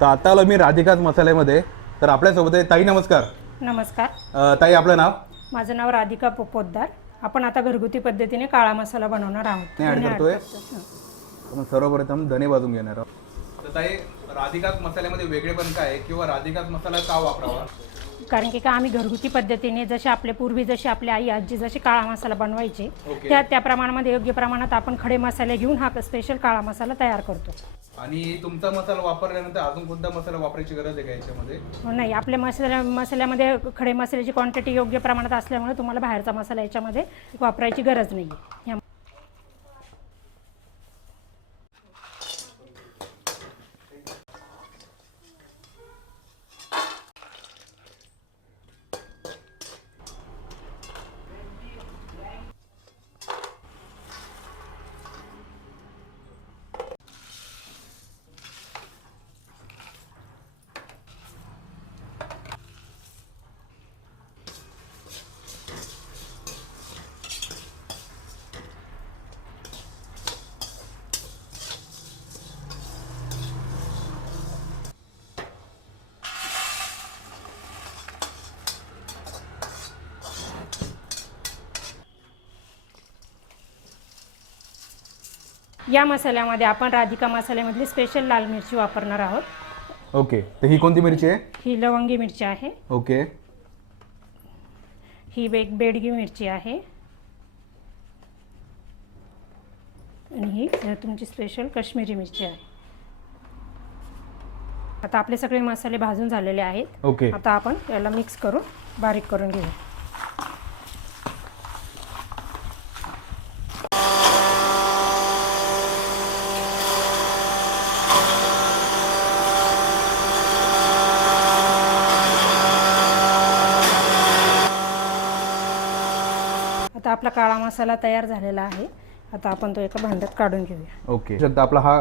तर आता आलो मी राधिकाच मसाल्यामध्ये. तर आपल्यासोबत आहे. ताई नमस्कार. नमस्कार. अ, ताई आपलं नाव? माझं नाव राधिका पोपोद्दार आपण आता घरगुती पद्धतीने काळा मसाला बनवणार आहोत. मी ऍड धने करतोय करतो. हं. आपण सर्वप्रथम धने भाजून घेणार आहोत. तर ताई राधिकाच मसाल्यामध्ये वेगळे पण काय किंवा राधिकाच मसाला का वापरावा? कारण की का आम्ही घरगुती पद्धतीने जसे आपले पूर्वी जसे आपले आई आजी जसे काळा मसाला बनवायचे. त्या त्या प्रमाणामध्ये योग्य प्रमाणात आपण खडे मसाले घेऊन हा स्पेशल काळा मसाला तयार करतो. आणि तुमचा मसाला वापरल्यानंतर अजून कोणता मसाला वापरायची गरज आहे का याच्यामध्ये? हो, नाही. आपल्या मसाल्या मसाल्यामध्ये खडे मसाल्याची क्वांटिटी योग्य प्रमाणात असल्यामुळे तुम्हाला बाहेरचा मसाला याच्यामध्ये वापरायची गरज नाही या मसाल्यामध्ये आपण राधिका मसाल्यामधली स्पेशल लाल मिरची वापरणार आहोत. ओके तर ही कोणती मिरची आहे? ही लवंगी मिरची आहे. ओके. ही बेग बेडगी मिरची आहे. आणि ही तुमची स्पेशल काश्मीरी मिरची आहे. आता आपले सगळे मसाले भाजून झालेले आहेत. ओके. आता आपण याला मिक्स करून बारीक करून घेऊ. आपला काळा मसाला तयार झालेला आहे. आता आपण तो एका भांड्यात काढून घेऊया. ओके. शकता आपला हा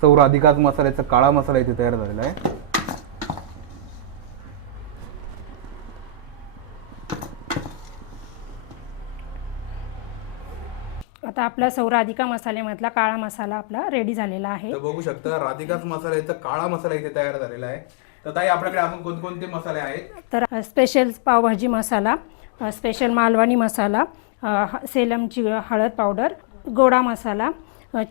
सौ राधिकाच मसाल्याचा काळा मसाला इथे तयार झालेला आहे. आता आपला सौराधिका मसाल्यामधला काळा मसाला आपला रेडी झालेला आहे. तर बघू शकता राधिकाच मसाल्याचा काळा मसाला इथे तयार झालेला आहे. तर ताई आपल्याकडे अजून कोणकोणते मसाले आहेत? तर स्पेशल पावभाजी मसाला स्पेशल मालवणी मसाला सेलमची हळद पावडर गोडा मसाला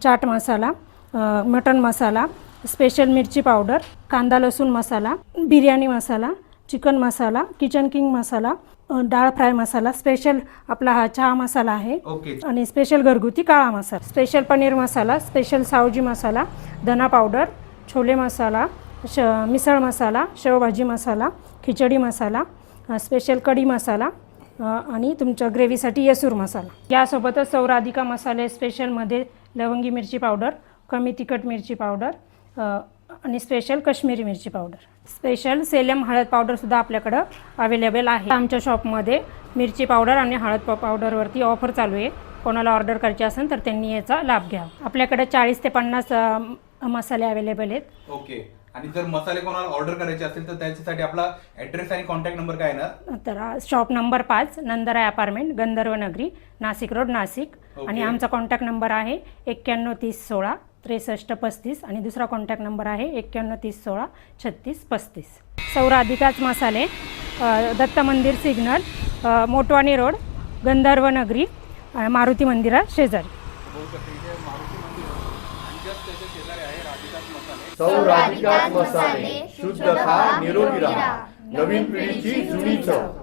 चाट मसाला अ, मटण मसाला स्पेशल मिरची पावडर कांदा लसूण masala biryani masala chicken masala Kitchen King masala डाळ फ्राय मसाला स्पेशल आपला हा चहा मसाला आहे आणि स्पेशल घरगुती काळा मसाला स्पेशल पनीर मसाला स्पेशल सावजी मसाला धना पावडर छोले मसाला श मिसळ मसाला शेवभाजी मसाला खिचडी मसाला स्पेशल कढी मसाला आणि तुमच्या ग्रेव्हीसाठी येसूर मसाला. यासोबतच सौराधिका मसाले स्पेशलमध्ये लवंगी मिरची पावडर कमी तिखट मिरची पावडर आणि स्पेशल कश्मीरी मिरची पावडर स्पेशल सेलम हळद पावडरसुद्धा आपल्याकडं अवेलेबल आहे. आमच्या शॉपमध्ये मिरची पावडर आणि हळद पावडरवरती ऑफर चालू आहे. कोणाला ऑर्डर करायची असेल तर त्यांनी याचा लाभ घ्यावा. आपल्याकडे चाळीस ते पन्नास मसाले अवेलेबल आहेत. ओके आणि जर मसाले कोणाला ऑर्डर करायचे असेल तर त्याच्यासाठी आपला ऍड्रेस आणि कॉन्टॅक्ट नंबर काय येणार तर शॉप नंबर पाच नंदराय अपार्टमेंट गंधर्व नगरी नाशिक रोड नाशिक. आणि. आमचा कॉन्टॅक्ट नंबर आहे एक्क्याण्णव तीस सोळा त्रेसष्ट पस्तीस. आणि दुसरा कॉन्टॅक्ट नंबर आहे एक्क्याण्णव तीस सोळा छत्तीस पस्तीस. सौराधिकाच मसाले अ, दत्त मंदिर सिग्नल अ, मोटवाणी रोड गंधर्व नगरी अ, मारुती मंदिरा शेजारी. सौराधिकात मसाले. शुद्ध खा निरोगी राहा. नवीन पिढीची जुनी चव.